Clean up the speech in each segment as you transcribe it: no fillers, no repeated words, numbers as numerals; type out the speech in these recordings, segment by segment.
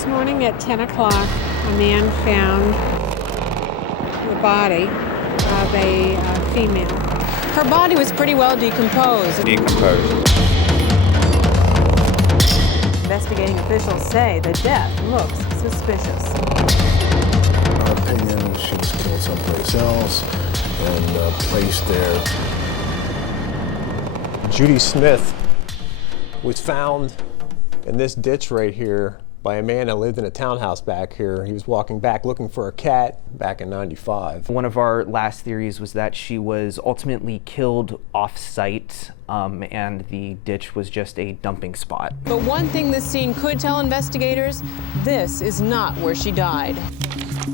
This morning at 10 o'clock, a man found the body of a female. Her body was pretty well decomposed. Investigating officials say the death looks suspicious. In our opinion, she was killed someplace else and placed there. Judy Smith was found in this ditch right here by a man that lived in a townhouse back here. He was walking back looking for a cat back in '95. One of our last theories was that she was ultimately killed off-site and the ditch was just a dumping spot. But one thing this scene could tell investigators, this is not where she died.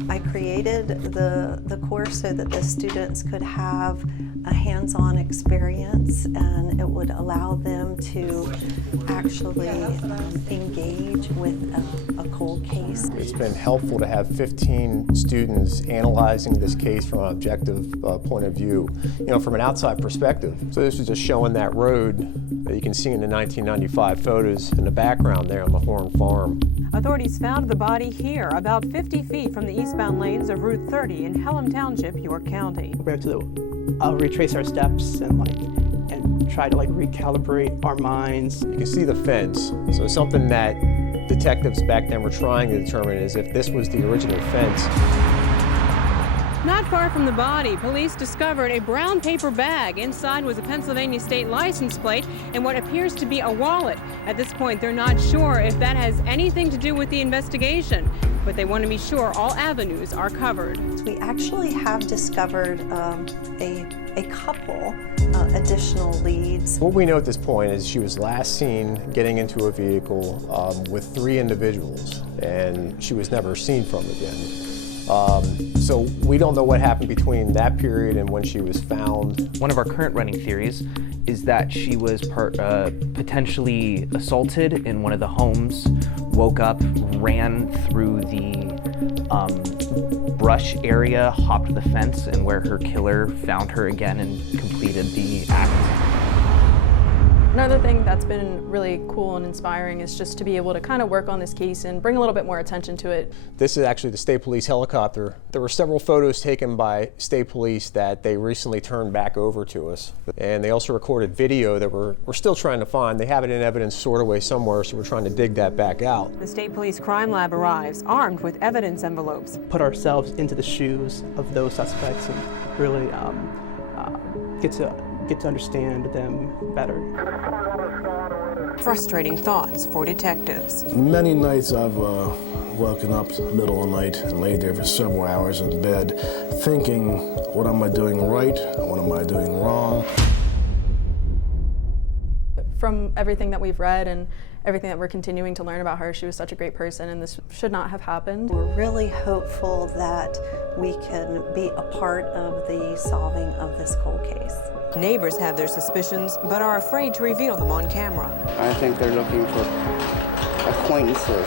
I created the course so that the students could have a hands-on experience, and it would allow them to actually engage with a cold case. It's been helpful to have 15 students analyzing this case from an objective point of view, from an outside perspective. So this was just showing that road that you can see in the 1995 photos in the background there on the Horn Farm. Authorities found the body here, about 50 feet from the eastbound lanes of Route 30 in Pelham Township, York County. We have to retrace our steps and try to recalibrate our minds. You can see the fence. So something that detectives back then were trying to determine is if this was the original fence. Not far from the body, police discovered a brown paper bag. Inside was a Pennsylvania state license plate and what appears to be a wallet. At this point, they're not sure if that has anything to do with the investigation, but they want to be sure all avenues are covered. We actually have discovered a couple additional leads. What we know at this point is she was last seen getting into a vehicle with 3 individuals, and she was never seen from again. So we don't know what happened between that period and when she was found. One of our current running theories is that she was potentially assaulted in one of the homes, woke up, ran through the brush area, hopped the fence, and where her killer found her again and completed the act. Another thing that's been really cool and inspiring is just to be able to kind of work on this case and bring a little bit more attention to it. This is actually the state police helicopter. There were several photos taken by state police that they recently turned back over to us. And they also recorded video that we're still trying to find. They have it in evidence stored away somewhere, so we're trying to dig that back out. The state police crime lab arrives, armed with evidence envelopes. Put ourselves into the shoes of those suspects and really get to understand them better. Frustrating thoughts for detectives. Many nights I've woken up in the middle of the night and laid there for several hours in bed thinking, what am I doing right? What am I doing wrong? From everything that we've read and everything that we're continuing to learn about her, she was such a great person, and this should not have happened. We're really hopeful that we can be a part of the solving of this cold case. Neighbors have their suspicions, but are afraid to reveal them on camera. I think they're looking for acquaintances.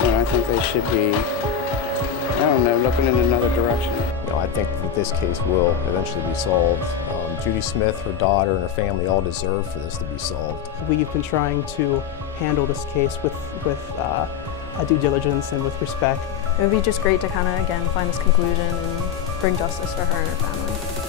And I think they should be, looking in another direction. I think that this case will eventually be solved. Judy Smith, her daughter, and her family all deserve for this to be solved. We've been trying to handle this case with due diligence and with respect. It would be just great to kind of, again, find this conclusion and bring justice for her and her family.